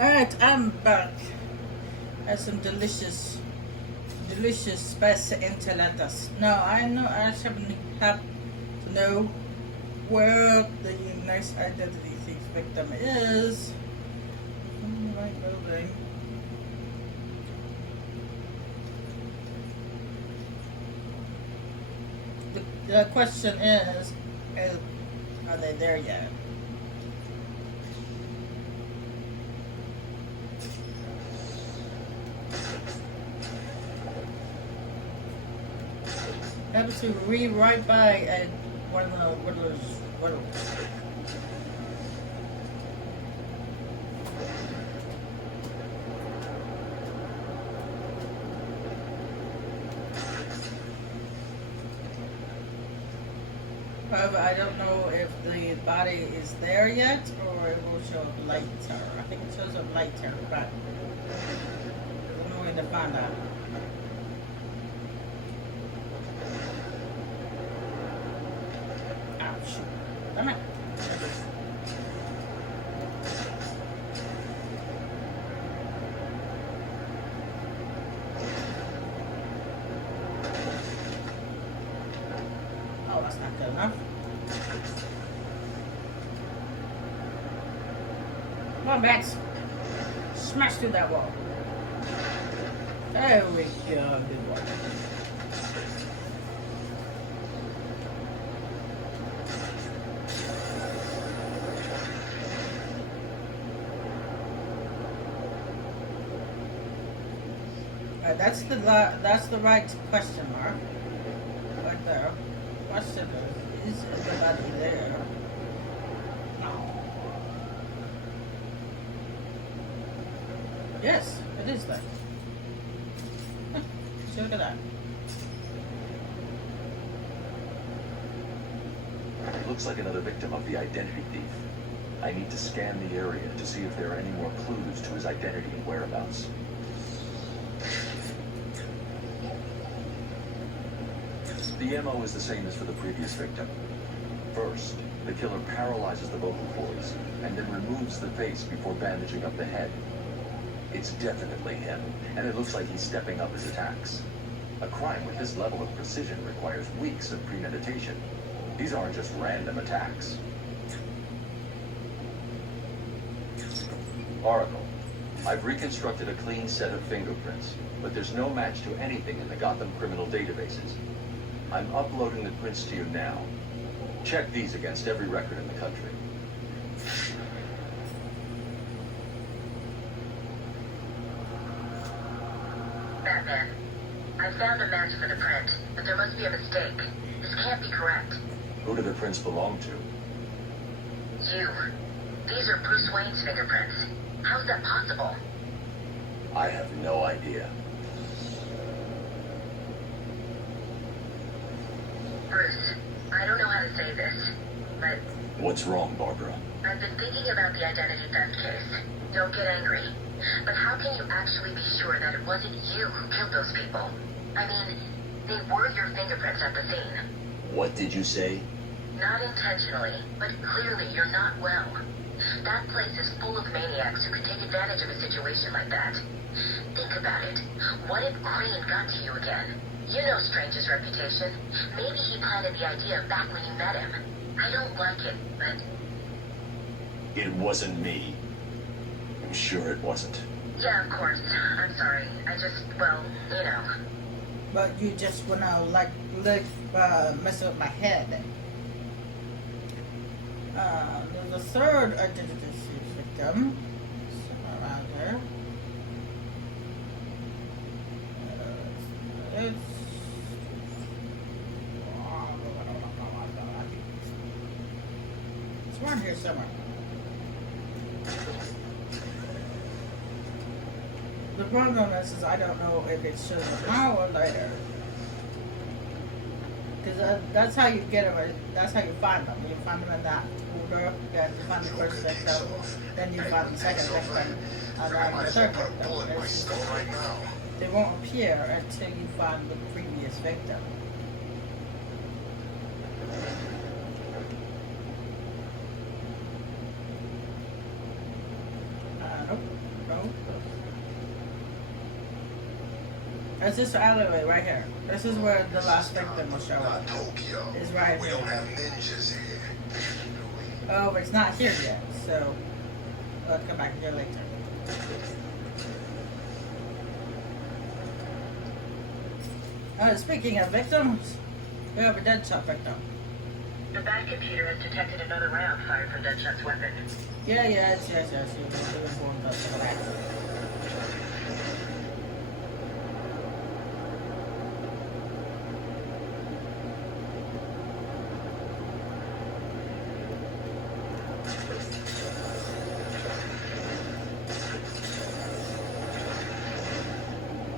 Alright, I'm back. Had some delicious spicy enchiladas. Now, I know I shouldn't have to know where the next identity thief victim is. Right building. The question is, are they there yet? Have to read right by one of the riddles. However, I don't know if the body is there yet or it will show up later. I think it shows up later, but I'm going to find out. Ouch. Come on. Oh, that's not good enough. Come on, Max. Smash through that wall. There we go. Good work. That's the right question mark. Right there. Question is everybody there? No. Yes, it is that. See, look at that. It looks like another victim of the identity thief. I need to scan the area to see if there are any more clues to his identity and whereabouts. The MO is the same as for the previous victim. First, the killer paralyzes the vocal cords and then removes the face before bandaging up the head. It's definitely him, and it looks like he's stepping up his attacks. A crime with this level of precision requires weeks of premeditation. These aren't just random attacks. Oracle, I've reconstructed a clean set of fingerprints, but there's no match to anything in the Gotham criminal databases. I'm uploading the prints to you now. Check these against every record in the country. Batman, I found a match for the print, but there must be a mistake. This can't be correct. Who do the prints belong to? You. These are Bruce Wayne's fingerprints. How's that possible? I have no idea. Bruce, I don't know how to say this, but What's wrong, Barbara? I've been thinking about the identity theft case. Don't get angry. But how can you actually be sure that it wasn't you who killed those people? I mean, they were your fingerprints at the scene. What did you say? Not intentionally, but clearly you're not well. That place is full of maniacs who could take advantage of a situation like that. Think about it. What if Crane got to you again? You know Strange's reputation. Maybe he planted the idea back when you met him. I don't like it, but... It wasn't me. I'm sure it wasn't. Yeah, of course. I'm sorry. I just, well, you know. But you just wanna mess with my head. There's a third identity victim. Somewhere around there. It's around here somewhere. The problem is I don't know if it shows up now or later. Because that's how you get them. That's how you find them. You find them in that order. Then you find the first victim. Then you find the second victim. And then the third victim. They won't appear until you find the previous victim. Nope. It's this alleyway right here. This is where the last victim will show up. Tokyo. Is right We here. don't have ninjas here. Oh, but it's not here yet, so I'll come back here later. Speaking of victims, we have a Deadshot victim. The back computer has detected another round fired from Deadshot's weapon. Yes. You were informed of that.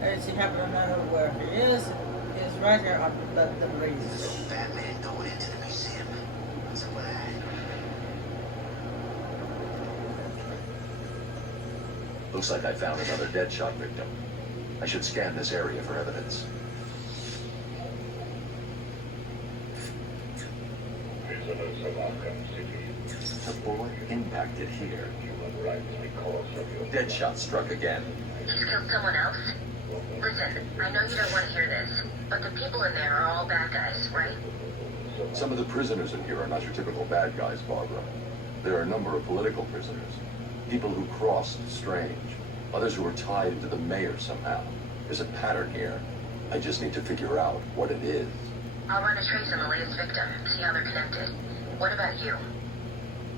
As you happen to know where he is right here on the bridge. Batman going into the museum. That's what I... Looks like I found another Deadshot victim. I should scan this area for evidence. Prisoners of Arkham City. The bullet impacted here. Human rights because of your... Deadshot struck again. He's killed someone else? Listen, I know you don't want to hear this, but the people in there are all bad guys, right? Some of the prisoners in here are not your typical bad guys, Barbara. There are a number of political prisoners. People who crossed strange. Others who are tied into the mayor somehow. There's a pattern here. I just need to figure out what it is. I'll run a trace on the latest victim, see how they're connected. What about you?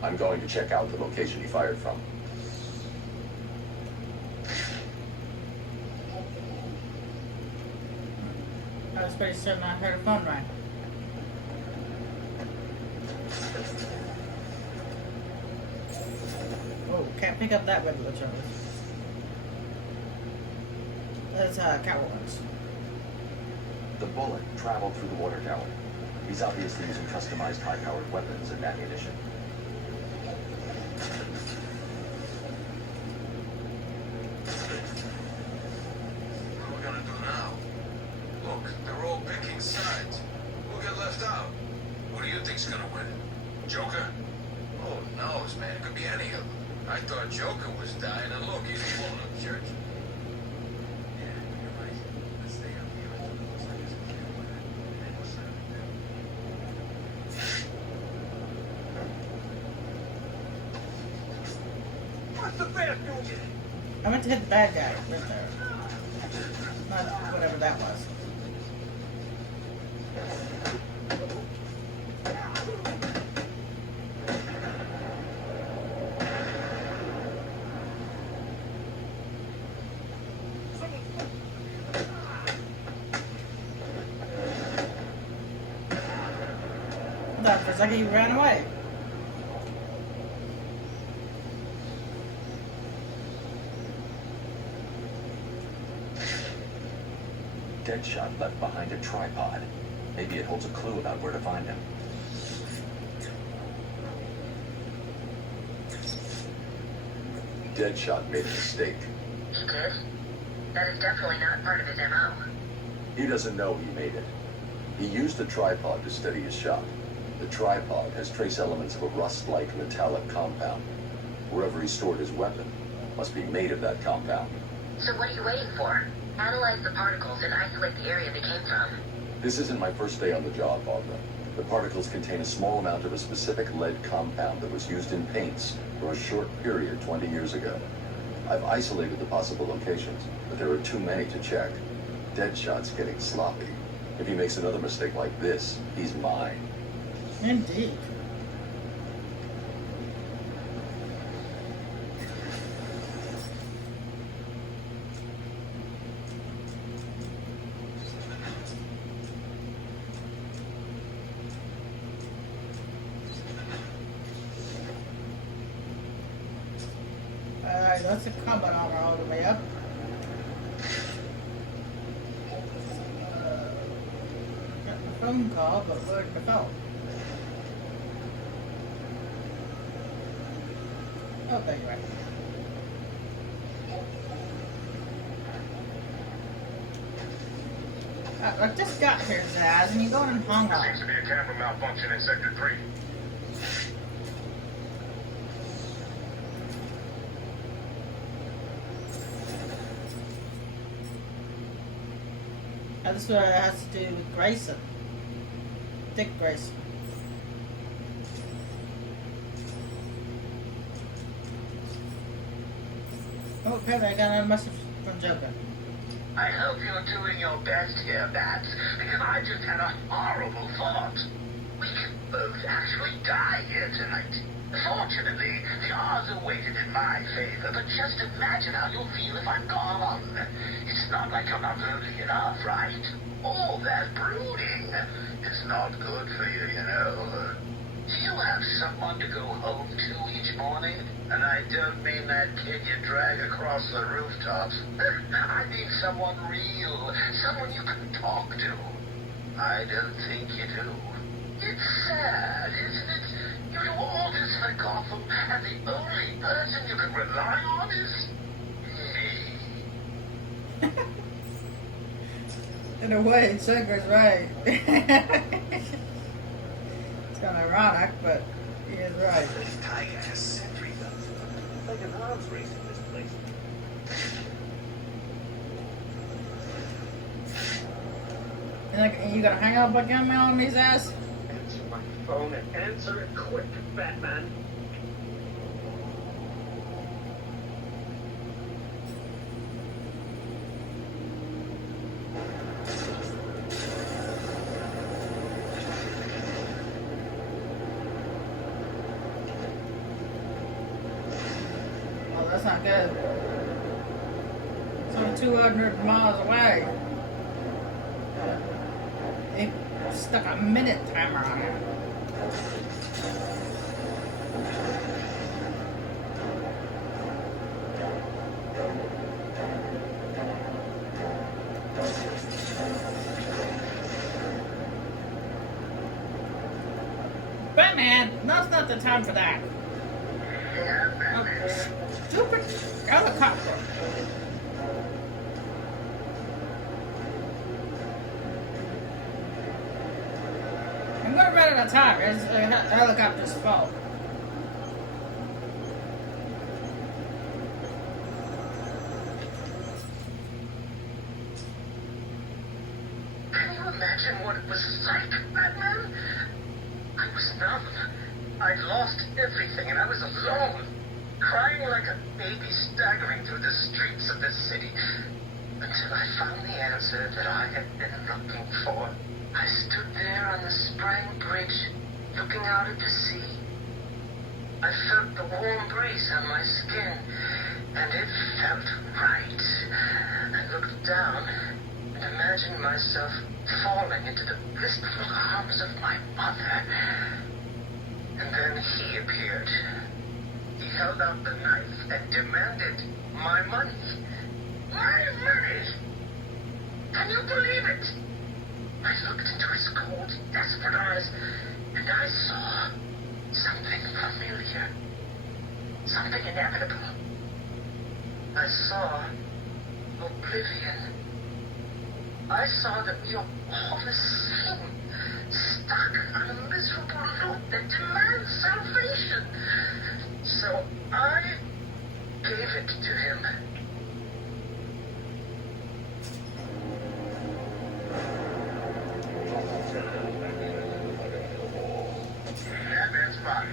I'm going to check out the location he fired from. I was pretty certain I heard a phone ring. Oh, can't pick up that regular charge. That's Catwoman's. The bullet traveled through the water tower. He's obviously using customized high-powered weapons and ammunition. What are we gonna do now? Look, they're all picking sides. Who'll get left out? Who do you think's gonna win? Joker? Oh, knows, man. It could be any of them. I thought Joker was dying, and look, he's pulling up church. Yeah, you're right. Let's stay up here. Looks like there's a kid with it. And what's that? What's the bad doing? I meant to hit the bad guy right there. Not whatever that was. I thought for a second he ran away. Deadshot left behind a tripod. Maybe it holds a clue about where to find him. Deadshot made a mistake. He did? That is definitely not part of his MO. He doesn't know he made it. He used the tripod to steady his shot. The tripod has trace elements of a rust-like metallic compound. Wherever he stored his weapon must be made of that compound. So what are you waiting for? Analyze the particles and isolate the area they came from. This isn't my first day on the job, Barbara. The particles contain a small amount of a specific lead compound that was used in paints for a short period 20 years ago. I've isolated the possible locations, but there are too many to check. Deadshot's getting sloppy. If he makes another mistake like this, he's mine. Indeed. Alright, that's a combat armor all the way up. Got the phone call, but where's the phone? Oh, there you are. I just got here, Zaz, and you're going in Hong Kong. Seems to be a camera malfunction in Sector 3. That's what it has to do with Grayson. Dick Grayson. Oh, apparently I got a message from Joker. I hope you're doing your best here, Bats, because I just had a horrible thought. We could both actually die here tonight. Fortunately, the odds are weighted in my favor, but just imagine how you'll feel if I'm gone. It's not like I'm not lonely enough, right? All that brooding is not good for you, you know. Do you have someone to go home to each morning? And I don't mean that kid you drag across the rooftops. I mean someone real, someone you can talk to. I don't think you do. It's sad, isn't it? You do all this for Gotham, and the only person you can rely on is me. In a way, Joker's right. It's kind of ironic, but he is right. This tiger has sentry guns. It's like an arms race in this place. And you gonna hang up again, on his ass? Answer my phone and answer it quick, Batman. Oh, that's not good. It's only 200 miles away. They stuck a minute timer on it. Batman! Now's not the time for that. Oh, stupid helicopter. I'm gonna run out of time. It's the helicopter's fault. Can you imagine what it was like, Batman? I was numb. I'd lost everything and I was alone, crying like a baby staggering through the streets of this city, until I found the answer that I had been looking for. I stood there on the Sprang Bridge, looking out at the sea. I felt the warm breeze on my skin, and it felt right. I looked down and imagined myself falling into the blissful arms of my mother. And then he appeared. He held out the knife and demanded my money. My money! Can you believe it? I looked into his cold, desperate eyes, and I saw something familiar. Something inevitable. I saw oblivion. I saw that we are all the same, stuck on a miserable loop that demands salvation. So I gave it to him. Batman's body.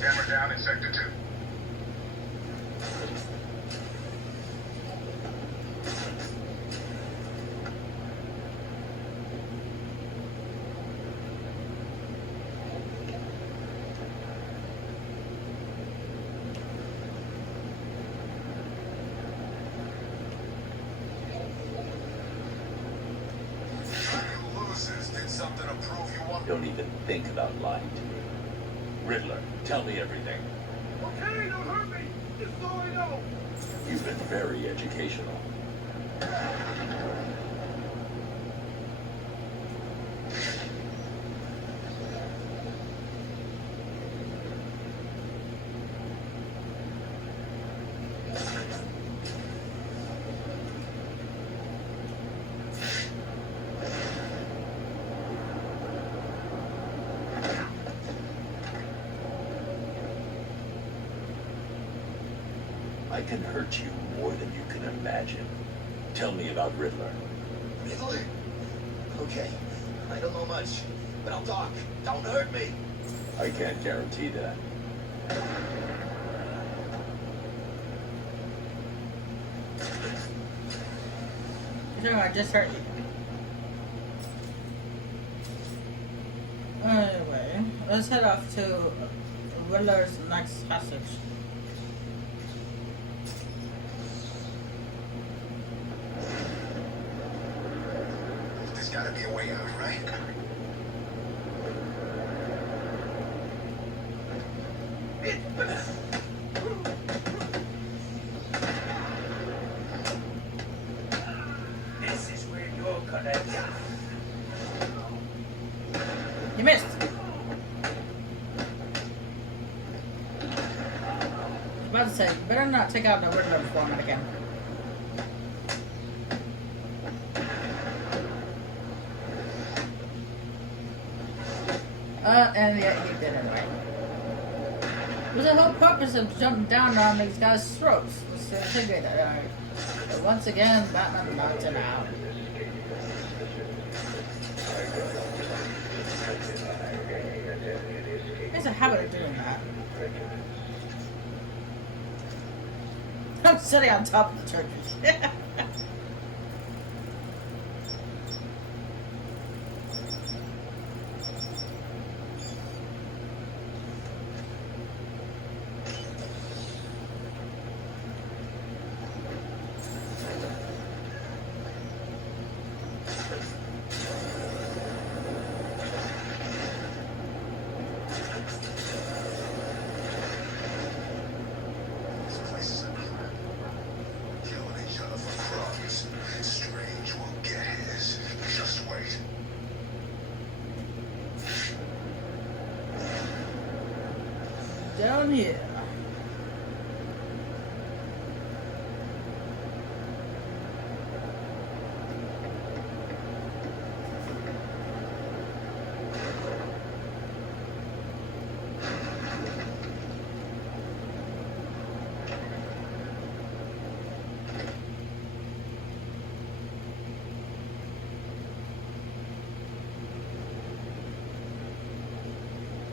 Camera down in Sector 2. You losers did something to prove you want. Don't even think about lying to me. Riddler, tell me everything. Okay, don't hurt me. Just so I know. You've been very educational. I can hurt you more than you can imagine. Tell me about Riddler. Riddler? Okay, I don't know much, but I'll talk. Don't hurt me. I can't guarantee that. No, I just hurt you. Anyway, let's head off to Riddler's next passage. There's gotta be a way out, right? This is where you're gonna die. You missed! I was about to say, you better not take out the Riddler before me again. And yet he did it right. What's the whole purpose of jumping down on these guys' throats? Was to figure that out. But once again, Batman knocked him out. There's a habit of doing that. I'm sitting on top of the turkeys. This place is a crime. Killing each other for crumbs. Strange will get his. Just wait. Down here.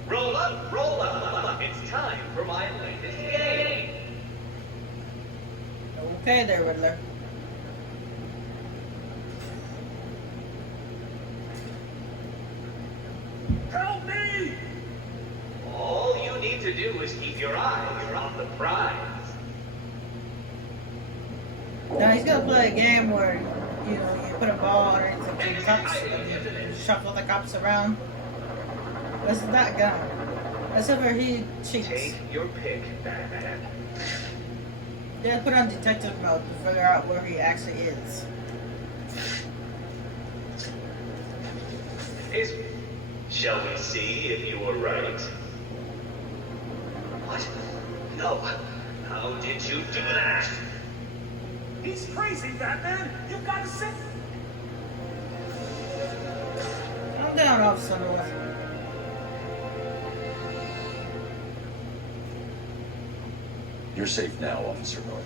Roll up, roll up. It's time for my latest game. Okay there, Riddler. Help me! All you need to do is keep your eyes on the prize. Now he's gonna play a game where you put a ball underneath the cups and you shuffle the cups around. This is not gonna. That's where he cheats. Take your pick, Batman. Yeah, put on detective mode to figure out where he actually is. Shall we see if you were right? What? No. How did you do that? He's crazy, Batman. You've got to sit. I'm down, Officer North. You're safe now, Officer North.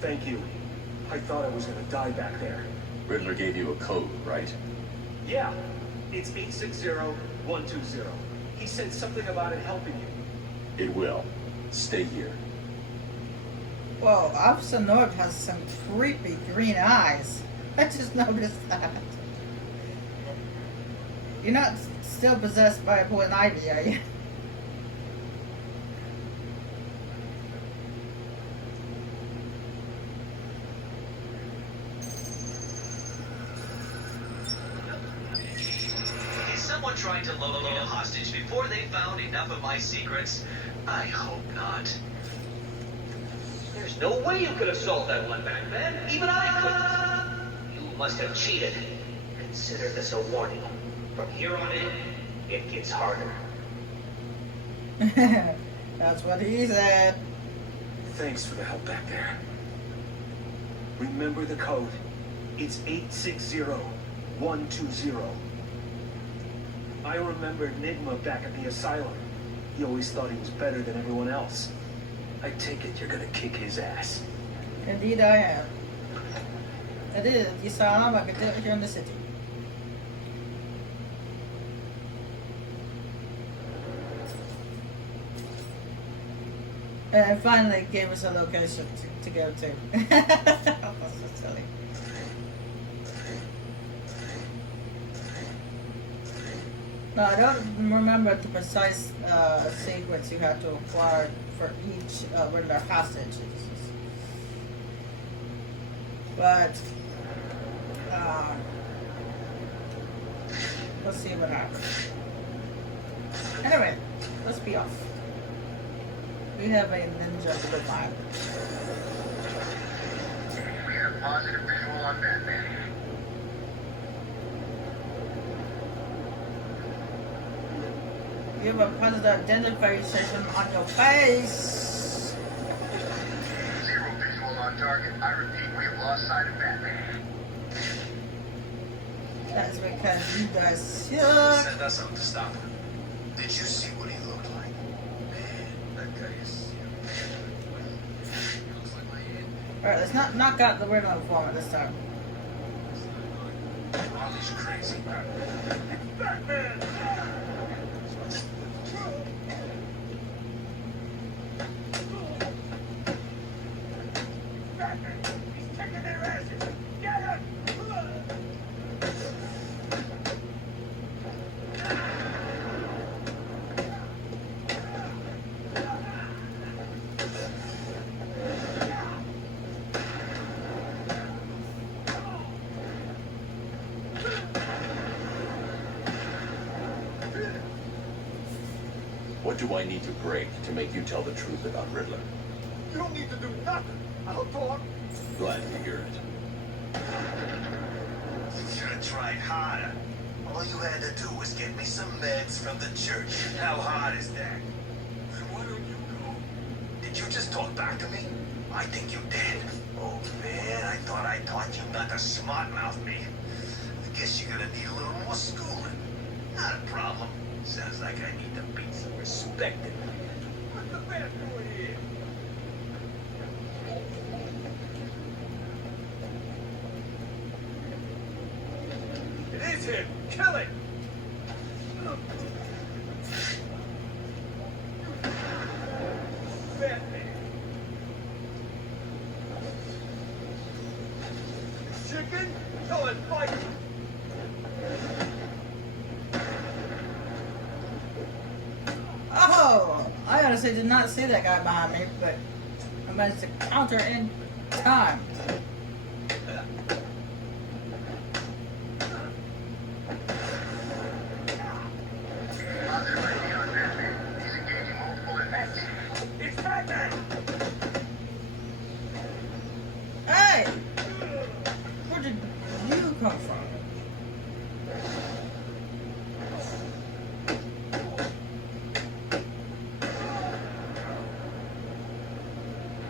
Thank you. I thought I was gonna die back there. Riddler gave you a code, right? Yeah, it's 860120. He said something about it helping you. It will. Stay here. Whoa, Officer North has some creepy green eyes. I just noticed that. You're not still possessed by a poison ivy, are you? Is someone trying to locate a hostage before they found enough of my secrets? I hope not. There's no way you could have solved that one, Batman. Even I couldn't. You must have cheated. Consider this a warning. From here on in, it gets harder. That's what he said. Thanks for the help back there. Remember the code. It's 860120. I remember Enigma back at the asylum. He always thought he was better than everyone else. I take it you're gonna kick his ass. Indeed I am. It is the asylum I could do here in the city. And finally gave us a location to go to. That's so silly. No, I don't remember the precise sequence you have to acquire for each when they're hostages. But let's see what happens. Anyway, let's be off. We have a ninja profile. We have positive visual on Batman. You have a positive identification on your face. Zero visual on target. I repeat, we have lost sight of Batman. That's because you guys Send suck. us out to stop him. Did you see what he looked like? Man, that guy is... He looks like my head. Alright, let's not knock out the weirdo informant this time. Riley's crazy. Batman! He's kicking their asses! Get him! What do I need to break to make you tell the truth about Riddler? You don't need to do nothing. I'll talk. Glad to hear it. You should have tried harder. All you had to do was get me some meds from the church. How hard is that? Then why don't you go? Did you just talk back to me? I think you did. Oh man, I thought I taught you not to smart mouth me. I guess you're gonna need a little more schooling. Not a problem. Sounds like I need to beat some respect in me. What's the man doing here? It is him. Kill it. Batman. Chicken? Go and fight. Oh! I honestly did not see that guy behind me, but I managed to counter in time. Positive ID on Batman. He's engaging multiple inmates. It's Batman. Hey! Where did you come from?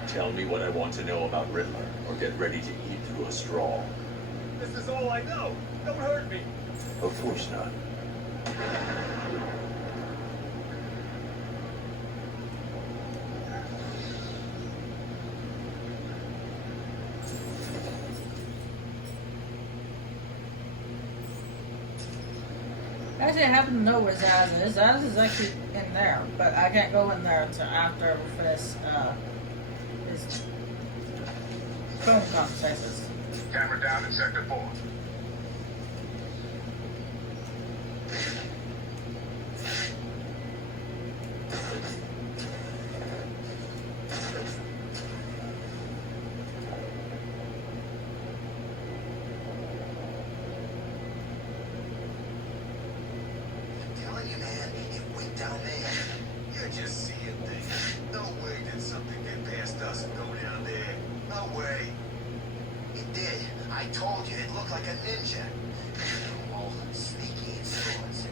Tell me what I want to know about Riddler, or get ready to eat through a straw. This is all I know. Don't hurt me. Of course not. Actually, I happen to know where Zaz is. Zaz is actually in there, but I can't go in there until after we finish his phone conversations. Camera down in Sector 4. I'm telling you, man, it went down there. You're just seeing things. No way did something get past us and go down there. like a ninja. All sneaky and swords.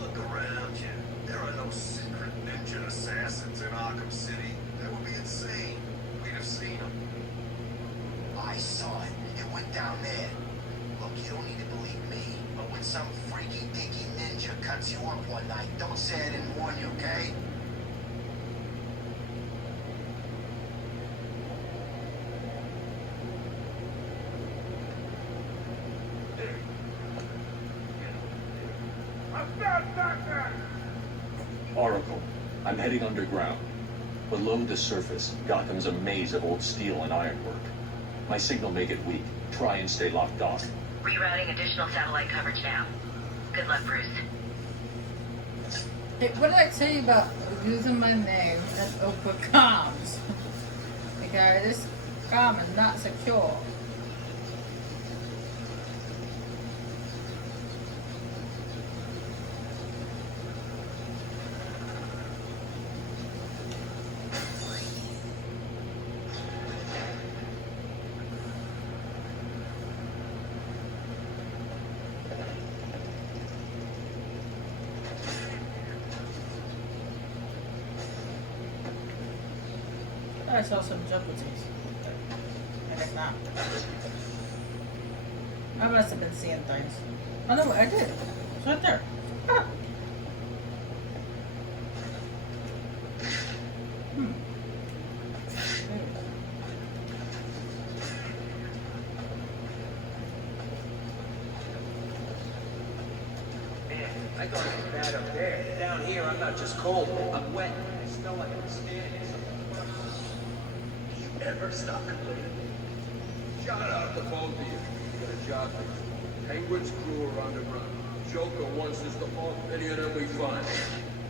Look around you. There are no secret ninja assassins in Arkham City. That would be insane. We'd have seen them. I saw it. It went down there. Look, you don't need to believe me, but when some freaky deaky ninja cuts you up one night, don't say I didn't warn you, okay? Oracle, I'm heading underground. Below the surface, Gotham's a maze of old steel and ironwork. My signal may get weak. Try and stay locked on. Rerouting additional satellite coverage now. Good luck, Bruce. Hey, what did I tell you about using my name as Oprah comms? Okay, this comm is not secure. I saw some jumblings. I guess not. I must have been seeing things. Oh no, I did. It's right there. Ah. Man, I thought it was bad up there. Down here, I'm not just cold. I'm wet. I smell like I'm standing. Do you ever stop complaining? Shout out to both of you. You got a job to do. Penguin's crew are underground. Joker wants us to off any of them we find.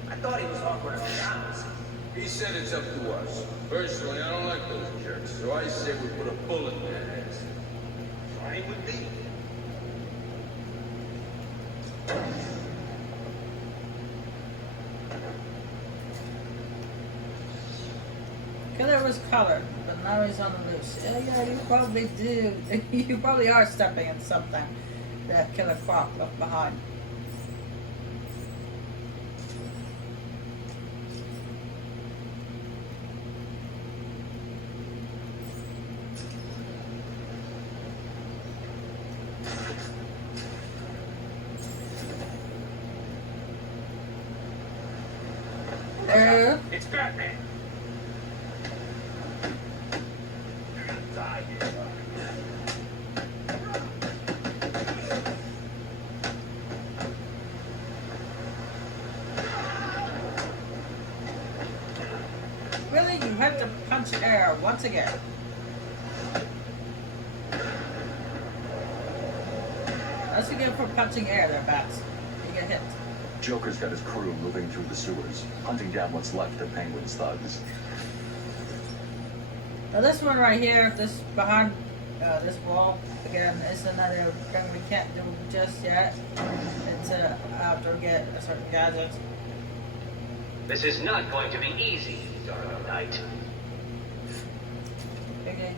I thought he was awkward on the house. He said it's up to us. Personally, I don't like those jerks, so I say we put a bullet in their heads. Fine with me. Killer was colored, but now he's on the loose. Yeah, you probably do. You probably are stepping in something that Killer Croc left behind. It's Batman. Really, you have to punch air once again. That's what you get for punching air there, Bats. You get hit. Joker's got his crew moving through the sewers, hunting down what's left of Penguin's thugs. Now this one right here, this behind this wall, again, is another thing we can't do just yet. It's after we get a certain gadget. This is not going to be easy, Dark Knight. Okay.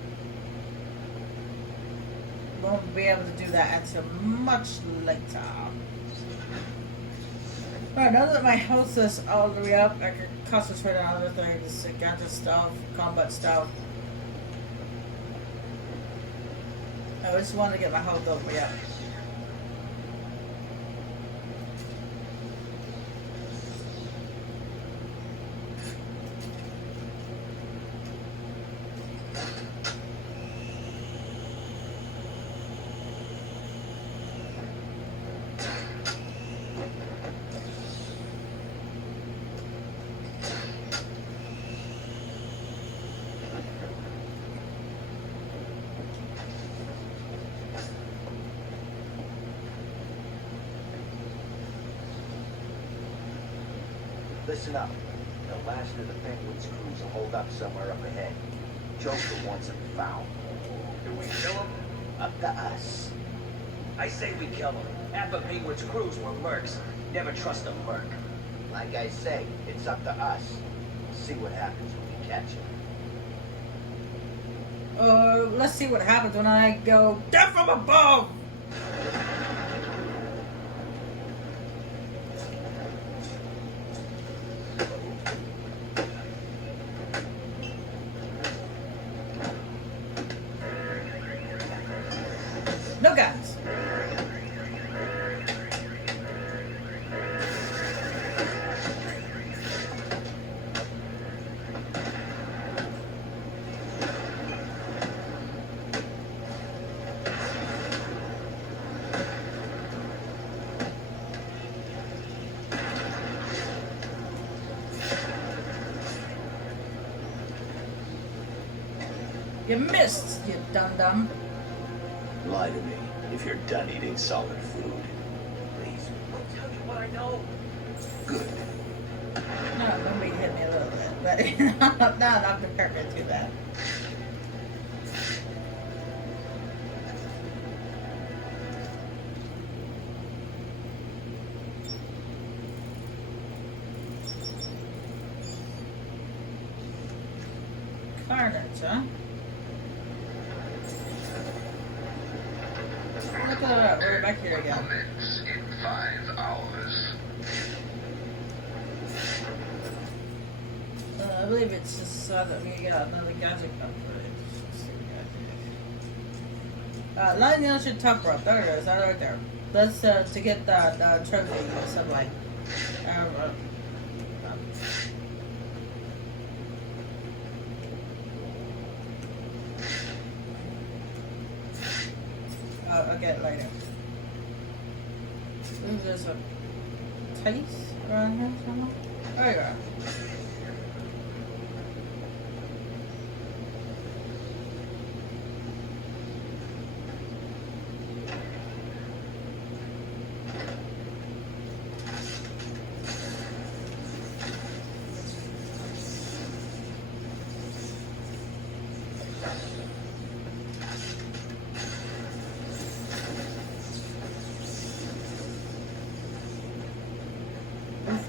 Won't be able to do that until much later. Alright, now that my health is all the way up, I can concentrate on other things, gadget stuff, combat stuff. I just wanted to get my health over yet. Listen up. The last of the Penguin's crews will hold up somewhere up ahead. Joker wants him found. Do we kill him? Up to us. I say we kill him. Half of Penguin's crews were mercs. Never trust a merc. Like I say, it's up to us. We'll see what happens when we catch him. Let's see what happens when I go death from above. No guns. You missed, you dum-dum. Lie to me if you're done eating solid food. Please, I'll tell you what I know. Good. No, maybe hit me a little bit, but no, not compared to too bad. Carnage, huh? Look at that, we're back here again. Commence in 5 hours. I believe it's just that we got another gadget upgrade. Line the ocean top rope. There it is, right there. That's to get the trophy or something like. I'll get it later. Ooh, there's a taste around here somewhere. There you go.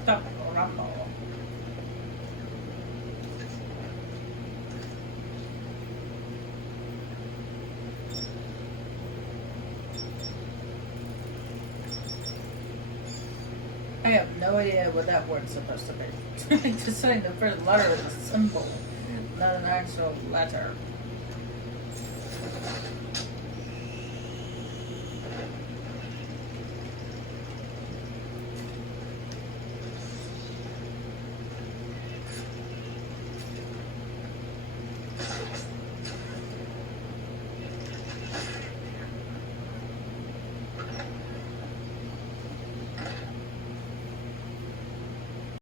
Stop rumble. I have no idea what that word's supposed to be. Just saying the first letter is a symbol, not an actual letter.